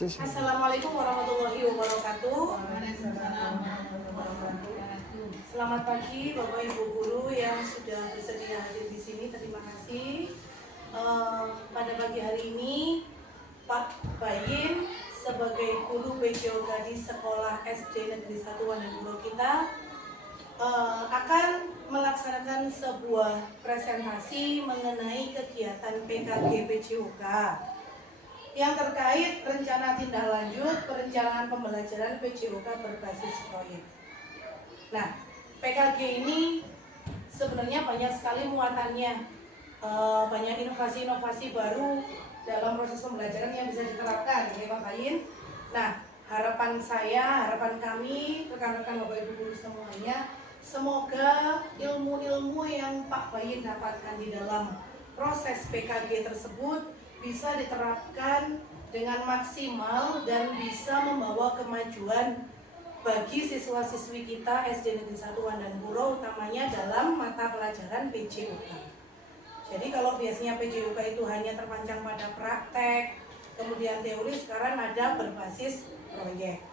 Assalamualaikum warahmatullahi wabarakatuh. Selamat pagi Bapak Ibu guru yang sudah bersedia hadir di sini. Terima kasih. Pada pagi hari ini Pak Bayin sebagai guru PJOK di Sekolah SD Negeri 1 Waneguro kita akan melaksanakan sebuah presentasi mengenai kegiatan PKG PJOK yang terkait rencana tindak lanjut perencanaan pembelajaran PJOK berbasis proyek. Nah, PKG ini sebenarnya banyak sekali muatannya, banyak inovasi-inovasi baru dalam proses pembelajaran yang bisa diterapkan, ya Pak Bayin. Nah, harapan saya, harapan kami, rekan-rekan Bapak Ibu guru semuanya, semoga ilmu-ilmu yang Pak Bayin dapatkan di dalam proses PKG tersebut bisa diterapkan dengan maksimal dan bisa membawa kemajuan bagi siswa-siswi kita SD Negeri 1 Waneguro, utamanya dalam mata pelajaran PJOK. Jadi kalau biasanya PJOK itu hanya terpanjang pada praktek, kemudian teori, sekarang ada berbasis proyek.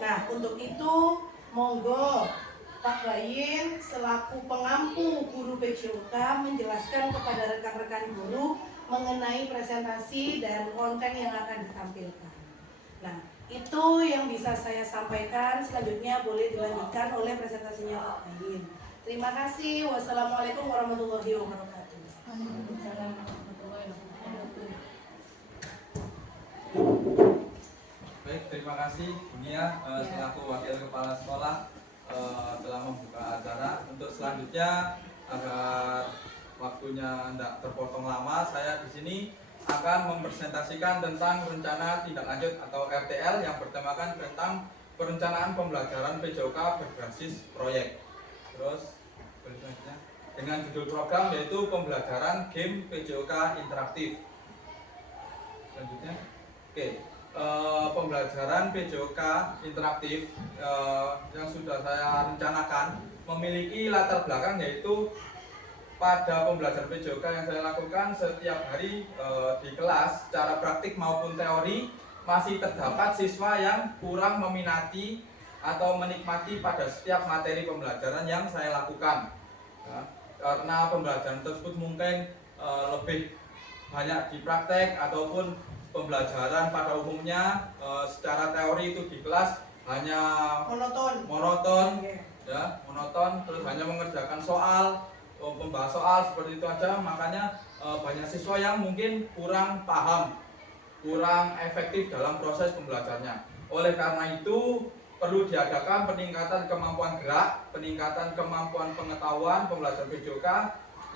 Nah, untuk itu monggo Pak Bayin selaku pengampu guru PJOK menjelaskan kepada rekan-rekan guru mengenai presentasi dan konten yang akan ditampilkan. Nah, itu yang bisa saya sampaikan. Selanjutnya boleh dilanjutkan oleh presentasinya Pak Bayin. Terima kasih. Wassalamualaikum warahmatullahi wabarakatuh. Baik, terima kasih Bu Nia selaku Wakil Kepala Sekolah telah membuka acara. Untuk selanjutnya agar waktunya tidak terpotong lama, saya di sini akan mempresentasikan tentang rencana tindak lanjut atau RTL yang bertemakan tentang perencanaan pembelajaran PJOK berbasis proyek. Terus selanjutnya dengan judul program yaitu pembelajaran game PJOK interaktif. Selanjutnya, pembelajaran PJOK interaktif yang sudah saya rencanakan memiliki latar belakang yaitu pada pembelajaran PJOK yang saya lakukan setiap hari di kelas secara praktik maupun teori masih terdapat siswa yang kurang meminati atau menikmati pada setiap materi pembelajaran yang saya lakukan, ya, karena pembelajaran tersebut mungkin lebih banyak di praktek ataupun pembelajaran pada umumnya secara teori itu di kelas hanya monoton, ya, monoton, terus hanya mengerjakan soal, membahas soal seperti itu aja. Makanya banyak siswa yang mungkin kurang paham, kurang efektif dalam proses pembelajarannya. Oleh karena itu perlu diadakan peningkatan kemampuan gerak, peningkatan kemampuan pengetahuan pembelajaran PJOK.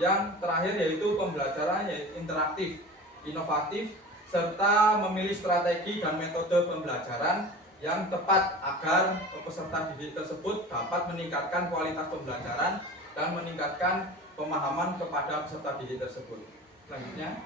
Yang terakhir yaitu pembelajaran interaktif, inovatif, serta memilih strategi dan metode pembelajaran yang tepat agar peserta didik tersebut dapat meningkatkan kualitas pembelajaran dan meningkatkan pemahaman kepada peserta didik tersebut. Selanjutnya,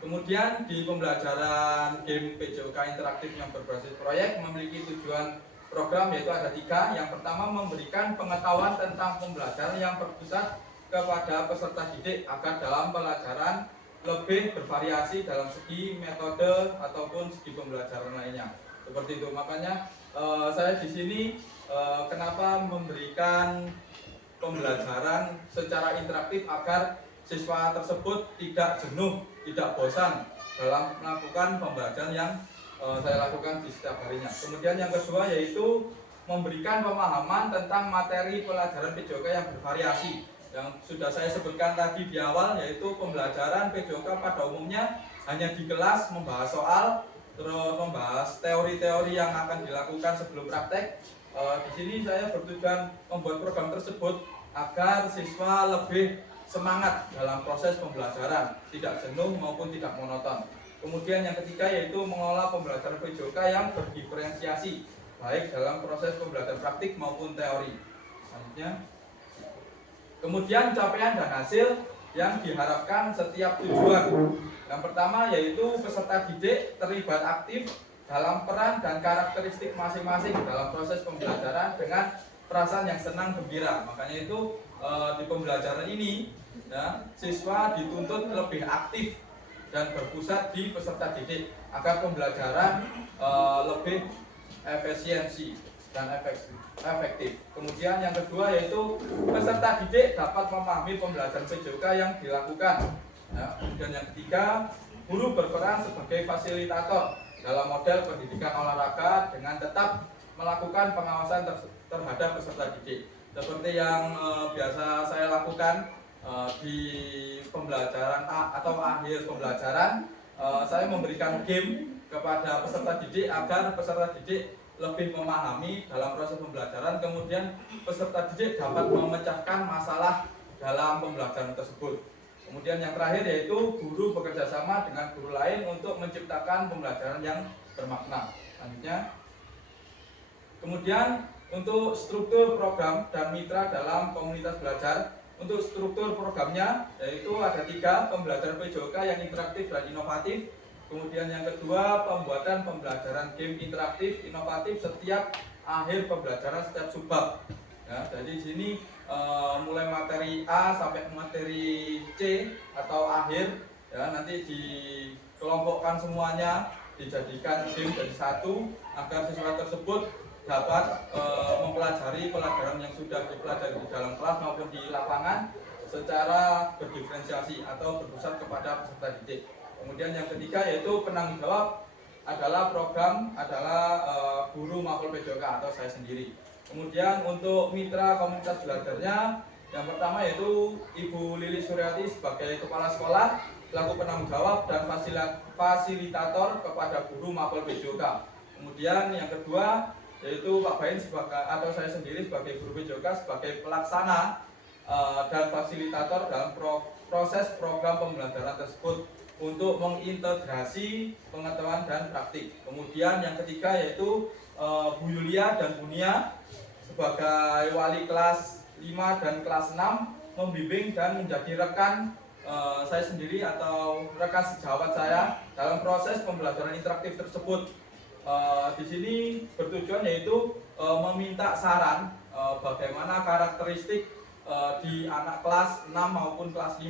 kemudian di pembelajaran game PJOK interaktif yang berbasis proyek memiliki tujuan program yaitu ada 3. Yang pertama, memberikan pengetahuan tentang pembelajaran yang berpusat kepada peserta didik agar dalam pelajaran lebih bervariasi dalam segi metode ataupun segi pembelajaran lainnya. Seperti itu. Makanya saya di sini kenapa memberikan pembelajaran secara interaktif agar siswa tersebut tidak jenuh, tidak bosan dalam melakukan pembelajaran yang saya lakukan di setiap harinya. Kemudian yang kedua yaitu memberikan pemahaman tentang materi pelajaran PJOK yang bervariasi. Yang sudah saya sebutkan tadi di awal yaitu pembelajaran PJOK pada umumnya hanya di kelas membahas soal, terus membahas teori-teori yang akan dilakukan sebelum praktek. Di sini saya bertujuan membuat program tersebut agar siswa lebih semangat dalam proses pembelajaran, tidak jenuh maupun tidak monoton. Kemudian yang ketiga yaitu mengolah pembelajaran PJOK yang berdiferensiasi, baik dalam proses pembelajaran praktik maupun teori. Selanjutnya, kemudian capaian dan hasil yang diharapkan setiap tujuan. Yang pertama yaitu peserta didik terlibat aktif dalam peran dan karakteristik masing-masing dalam proses pembelajaran dengan perasaan yang senang gembira. Makanya itu di pembelajaran ini ya, siswa dituntut lebih aktif dan berpusat di peserta didik agar pembelajaran lebih efisiensi dan efektif. Kemudian yang kedua yaitu peserta didik dapat memahami pembelajaran PJOK yang dilakukan. Ya, kemudian yang ketiga, guru berperan sebagai fasilitator dalam model pendidikan olahraga dengan tetap melakukan pengawasan terhadap peserta didik. Seperti yang biasa saya lakukan di pembelajaran atau akhir pembelajaran, saya memberikan game kepada peserta didik agar peserta didik lebih memahami dalam proses pembelajaran, kemudian peserta didik dapat memecahkan masalah dalam pembelajaran tersebut. Kemudian yang terakhir yaitu guru bekerja sama dengan guru lain untuk menciptakan pembelajaran yang bermakna. Selanjutnya, kemudian untuk struktur program dan mitra dalam komunitas belajar. Untuk struktur programnya yaitu ada 3, pembelajaran PJOK yang interaktif dan inovatif. Kemudian yang kedua, pembuatan pembelajaran game interaktif inovatif setiap akhir pembelajaran setiap subbab. Ya, jadi di sini mulai materi A sampai materi C atau akhir, ya, nanti dikelompokkan semuanya, dijadikan game jadi satu agar siswa tersebut dapat mempelajari pelajaran yang sudah dipelajari di dalam kelas maupun di lapangan secara berdiferensiasi atau berpusat kepada peserta didik. Kemudian yang ketiga yaitu penanggung jawab adalah guru maupun PJOK atau saya sendiri. Kemudian untuk mitra komunitas belajarnya, yang pertama yaitu Ibu Lilis Suryati sebagai kepala sekolah selaku penanggung jawab dan fasilitator kepada guru maupun PJOK. Kemudian yang kedua yaitu Pak Bain atau saya sendiri sebagai guru PJOK sebagai pelaksana dan fasilitator dalam proses program pembelajaran tersebut untuk mengintegrasi pengetahuan dan praktik. Kemudian yang ketiga yaitu Bu Yulia dan Bu Nia sebagai wali kelas 5 dan kelas 6 membimbing dan menjadi rekan saya sendiri atau rekan sejawat saya dalam proses pembelajaran interaktif tersebut. Di sini bertujuan yaitu meminta saran bagaimana karakteristik di anak kelas 6 maupun kelas 5.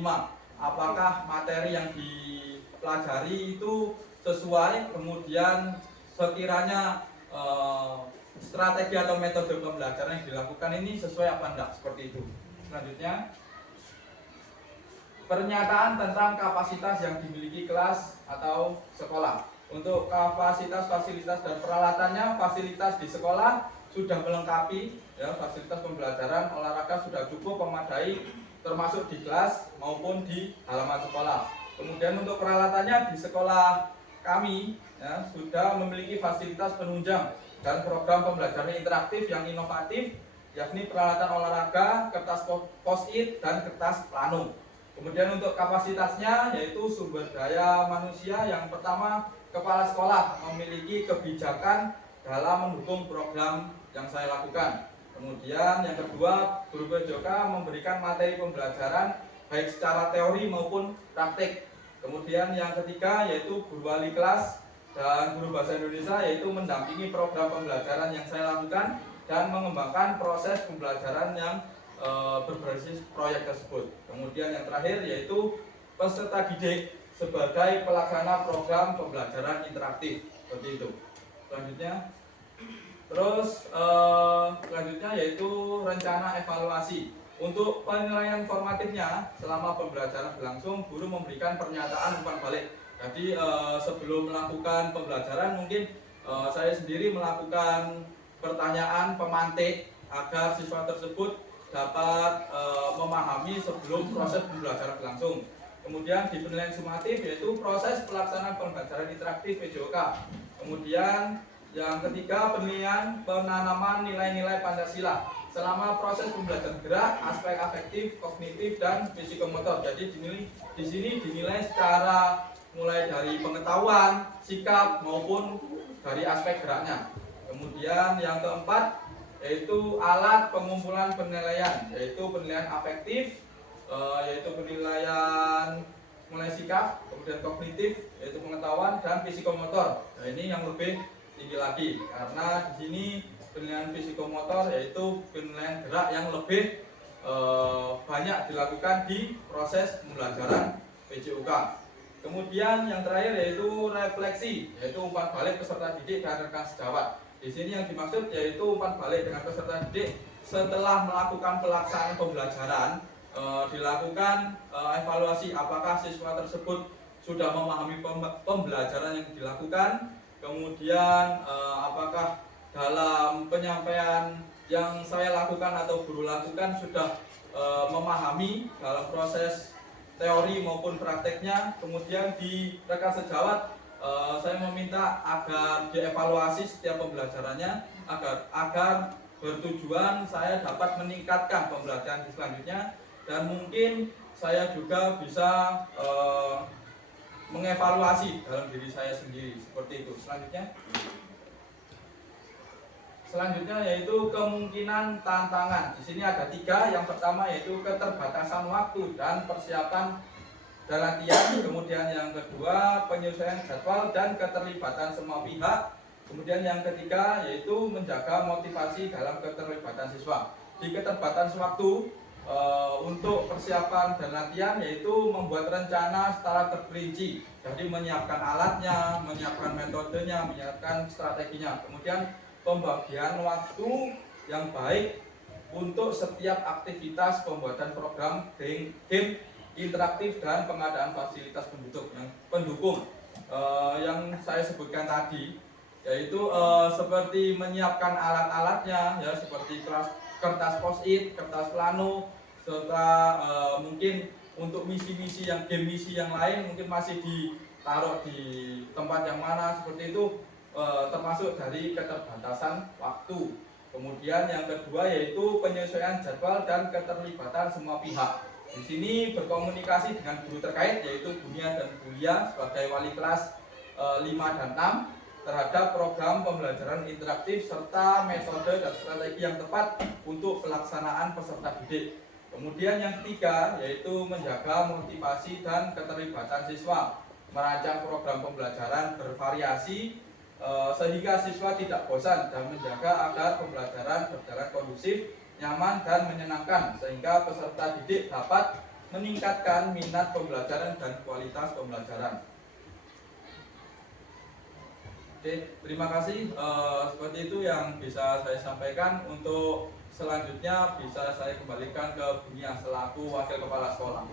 Apakah materi yang dipelajari itu sesuai, kemudian sekiranya strategi atau metode pembelajaran yang dilakukan ini sesuai apa enggak, seperti itu. Selanjutnya, pernyataan tentang kapasitas yang dimiliki kelas atau sekolah. Untuk kapasitas, fasilitas dan peralatannya, fasilitas di sekolah sudah melengkapi, ya, fasilitas pembelajaran olahraga sudah cukup memadai termasuk di kelas maupun di halaman sekolah. Kemudian untuk peralatannya di sekolah kami, ya, sudah memiliki fasilitas penunjang dan program pembelajaran interaktif yang inovatif, yakni peralatan olahraga, kertas post-it dan kertas plano. Kemudian untuk kapasitasnya yaitu sumber daya manusia, yang pertama kepala sekolah memiliki kebijakan dalam mendukung program yang saya lakukan. Kemudian yang kedua, guru PJOK memberikan materi pembelajaran baik secara teori maupun praktik. Kemudian yang ketiga yaitu guru wali kelas dan guru bahasa Indonesia yaitu mendampingi program pembelajaran yang saya lakukan dan mengembangkan proses pembelajaran yang berbasis proyek tersebut. Kemudian yang terakhir yaitu peserta didik sebagai pelaksana program pembelajaran interaktif, seperti itu. Selanjutnya, selanjutnya yaitu rencana evaluasi. Untuk penilaian formatifnya selama pembelajaran berlangsung, guru memberikan pernyataan umpan balik. Jadi sebelum melakukan pembelajaran mungkin saya sendiri melakukan pertanyaan pemantik agar siswa tersebut dapat memahami sebelum proses pembelajaran berlangsung. Kemudian di penilaian sumatif yaitu proses pelaksanaan pembelajaran interaktif PJOK. Kemudian yang ketiga, penilaian penanaman nilai-nilai Pancasila selama proses pembelajaran gerak, aspek afektif, kognitif dan psikomotor. Jadi di sini dinilai secara mulai dari pengetahuan, sikap maupun dari aspek geraknya. Kemudian yang keempat yaitu alat pengumpulan penilaian, yaitu penilaian afektif, yaitu penilaian mulai sikap, kemudian kognitif yaitu pengetahuan dan psikomotor. Nah, ini yang lebih tinggi lagi karena di sini penilaian psikomotor yaitu penilaian gerak yang lebih banyak dilakukan di proses pembelajaran PJOK. Kemudian yang terakhir yaitu refleksi, yaitu umpan balik peserta didik dan rekan sejawat. Di sini yang dimaksud yaitu umpan balik dengan peserta didik setelah melakukan pelaksanaan pembelajaran, dilakukan evaluasi apakah siswa tersebut sudah memahami pembelajaran yang dilakukan, kemudian apakah dalam penyampaian yang saya lakukan atau guru lakukan sudah memahami dalam proses teori maupun prakteknya. Kemudian di rekan sejawat saya meminta agar dievaluasi setiap pembelajarannya agar bertujuan saya dapat meningkatkan pembelajaran selanjutnya, dan mungkin saya juga bisa mengevaluasi dalam diri saya sendiri seperti itu. Selanjutnya yaitu kemungkinan tantangan. Di sini ada 3. Yang pertama yaitu keterbatasan waktu dan persiapan dan latihan. Kemudian yang kedua penyesuaian jadwal dan keterlibatan semua pihak. Kemudian yang ketiga yaitu menjaga motivasi dalam keterlibatan siswa. Di keterbatasan waktu untuk persiapan dan latihan yaitu membuat rencana secara terperinci. Jadi menyiapkan alatnya, menyiapkan metodenya, menyiapkan strateginya. Kemudian pembagian waktu yang baik untuk setiap aktivitas pembuatan program game interaktif dan pengadaan fasilitas pendukung yang saya sebutkan tadi, yaitu seperti menyiapkan alat-alatnya ya, seperti kertas post-it, kertas plano, serta mungkin untuk misi-misi yang game misi yang lain mungkin masih ditaruh di tempat yang mana, seperti itu. Termasuk dari keterbatasan waktu. Kemudian yang kedua yaitu penyesuaian jadwal dan keterlibatan semua pihak. Di sini berkomunikasi dengan guru terkait yaitu Bunia dan Buya sebagai wali kelas 5 dan 6 terhadap program pembelajaran interaktif serta metode dan strategi yang tepat untuk pelaksanaan peserta didik. Kemudian yang ketiga yaitu menjaga motivasi dan keterlibatan siswa, merancang program pembelajaran bervariasi sehingga siswa tidak bosan dan menjaga agar pembelajaran berjalan kondusif, nyaman dan menyenangkan sehingga peserta didik dapat meningkatkan minat pembelajaran dan kualitas pembelajaran. Oke, terima kasih. Seperti itu yang bisa saya sampaikan. Untuk selanjutnya bisa saya kembalikan ke Bunia selaku wakil kepala sekolah.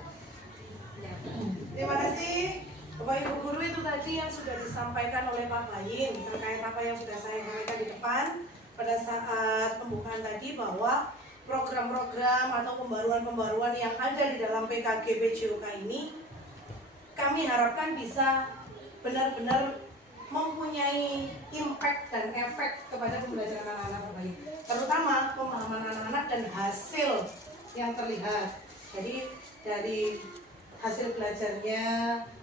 Terima kasih Bapak Ibu Guru. Itu tadi yang sudah disampaikan oleh Pak Bayin terkait apa yang sudah saya sampaikan di depan pada saat pembukaan tadi, bahwa program-program atau pembaruan-pembaruan yang ada di dalam PKG PJOK ini kami harapkan bisa benar-benar mempunyai impact dan efek kepada pembelajaran anak-anak Pak Bayin, terutama pemahaman anak-anak dan hasil yang terlihat. Jadi dari hasil belajarnya,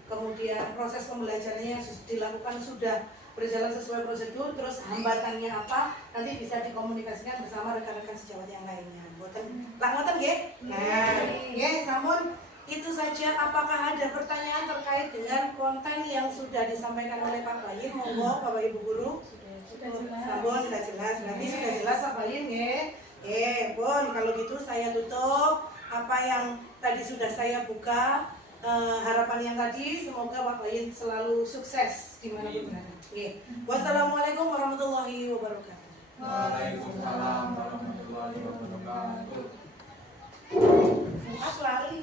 kemudian proses pembelajarannya yang dilakukan sudah berjalan sesuai prosedur, terus hambatannya apa, nanti bisa dikomunikasikan bersama rekan-rekan sejawat yang lainnya. Ngoten nggih? Nah, nggih, sampun itu saja. Apakah ada pertanyaan terkait dengan konten yang sudah disampaikan oleh Pak Bayin? Monggo Bapak Ibu Guru. Sampun sudah jelas. Berarti sudah jelas Pak Bayin nggih. Pun kalau gitu saya tutup apa yang tadi sudah saya buka. Harapan yang tadi, semoga Pak Bayin selalu sukses dimanapun berada. Wassalamualaikum warahmatullahi wabarakatuh. Waalaikumsalam warahmatullahi wabarakatuh. Lali.